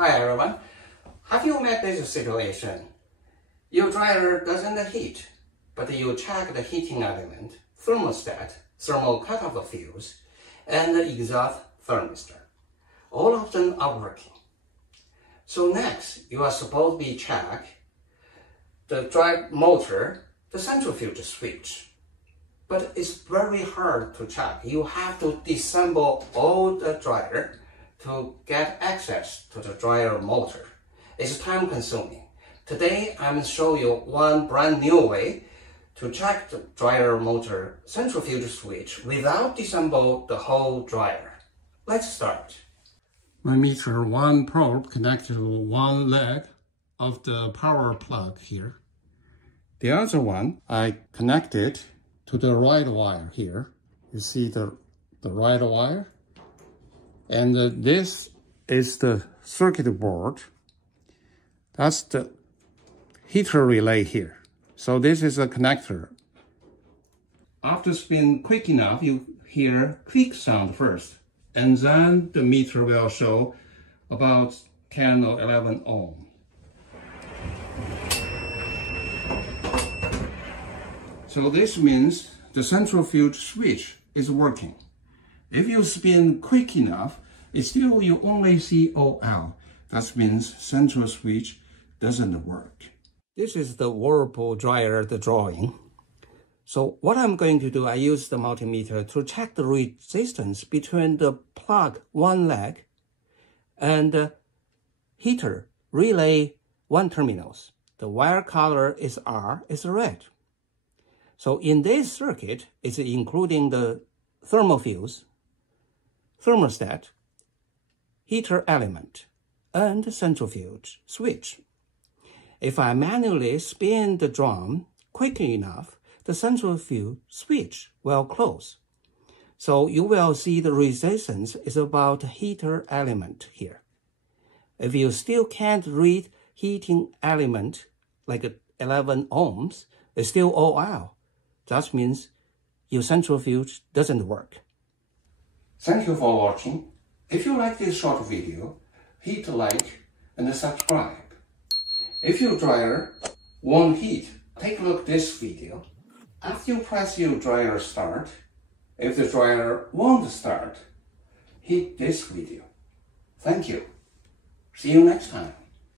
Hi everyone. Have you met this situation? Your dryer doesn't heat, but you check the heating element, thermostat, thermal cutoff fuse, and the exhaust thermistor. All of them are working. So next, you are supposed to check the drive motor, the centrifuge switch. But it's very hard to check. You have to disassemble all the dryer to get access to the dryer motor. It's time consuming. Today, I'm going to show you one brand new way to check the dryer motor centrifuge switch without disassemble the whole dryer. Let's start. My meter one probe connected to one leg of the power plug here. The other one, I connected to the right wire here. You see the right wire? And this is the circuit board. That's the heater relay here. So this is a connector. After spin quick enough, you hear click sound first. And then the meter will show about 10 or 11 ohm. So this means the centrifuge switch is working. If you spin quick enough, still you only see OL. That means central switch doesn't work. This is the Whirlpool dryer, the drawing. So what I'm going to do, I use the multimeter to check the resistance between the plug one leg and the heater relay one terminals. The wire color is R, is red. So in this circuit, it's including the thermal fuse, thermostat, heater element, and centrifuge switch. If I manually spin the drum quickly enough, the centrifuge switch will close. So you will see the resistance is about heater element here. If you still can't read heating element like 11 ohms, it's still OL. That means your centrifuge doesn't work. Thank you for watching. If you like this short video, hit like and subscribe. If your dryer won't heat, take a look at this video. After you press your dryer start, if the dryer won't start, hit this video. Thank you. See you next time.